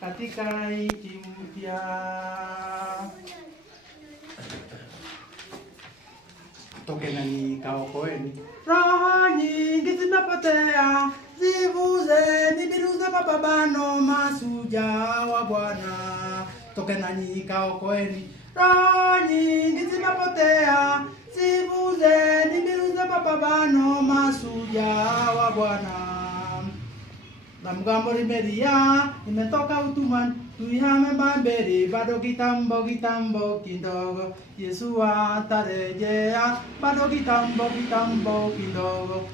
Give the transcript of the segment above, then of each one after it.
katika nchi mpya. Tokeni kaokoeni. Roho nyingi zimepotea, zivuzeni mbiu za mapambano, mashujaa wa Bwana. Tokeni kaokoeni. Roho nyingi zimepotea, zivuzeni mbiu za mapambano, mashujaa wa Bwana. Na mgambo limelia, imetoka utumwani, tuihame mbele, bado kitambo kidogo, Yesu atarejea, bado kitambo kidogo.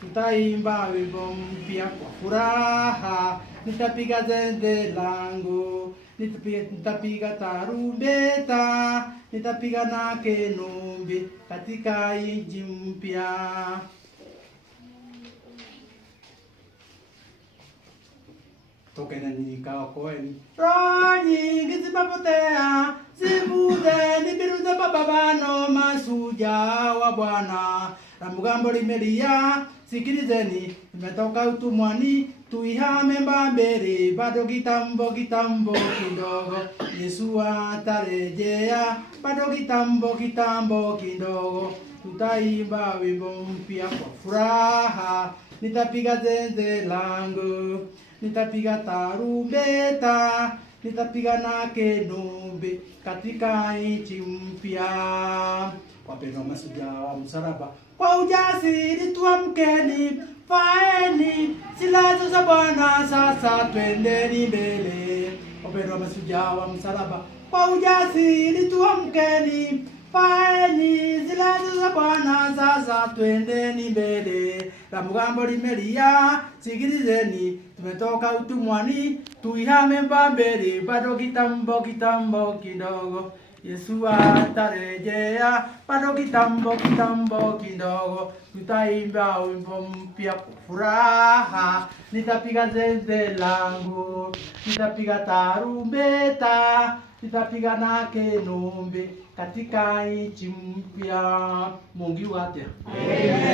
Tutaimba wimbo mpya kwa furaha, nitapiga zeze langu, nitapiga tarumbeta, nitapiga na kenumbi katika nchi mpya. Tokeni kaokoeni. Roho nyingi zimepotea, zivuzeni mbiu za mapambano, mashujaa wa Bwana. Na mgambo limelia, sikilizeni, imetoka utumwani, tuihame mbele, bado kitambo kidogo, Yesu atarejea, bado kitambo kidogo. Tutaimba wimbo mpya kwa furaha, nitapiga zeze langu, nitapiga tarumbeta, nitapiga na kenumbi katika nchi mpya. Wapendwa mashujaa wa msalaba, kwa ujasiri tuamkeni, faeni silaha za Bwana, sasa twendeni mbele. Wapendwa mashujaa wa msalaba, kwa ujasiri tuamkeni, faeni silaha za Bwana, sasa twendeni mbele. La mgambo limelia, sikilizeni, tumetoka utumwani, tuihame mbele, bado kitambo kidogo, Yesu atarejea, bado kitambo kidogo. Tutaimba wimbo mpya kwa furaha, nitapiga zeze langu, nitapiga tarumbeta, nitapiga na kenumbi katika nchi mpya. Mungu wate. Amen.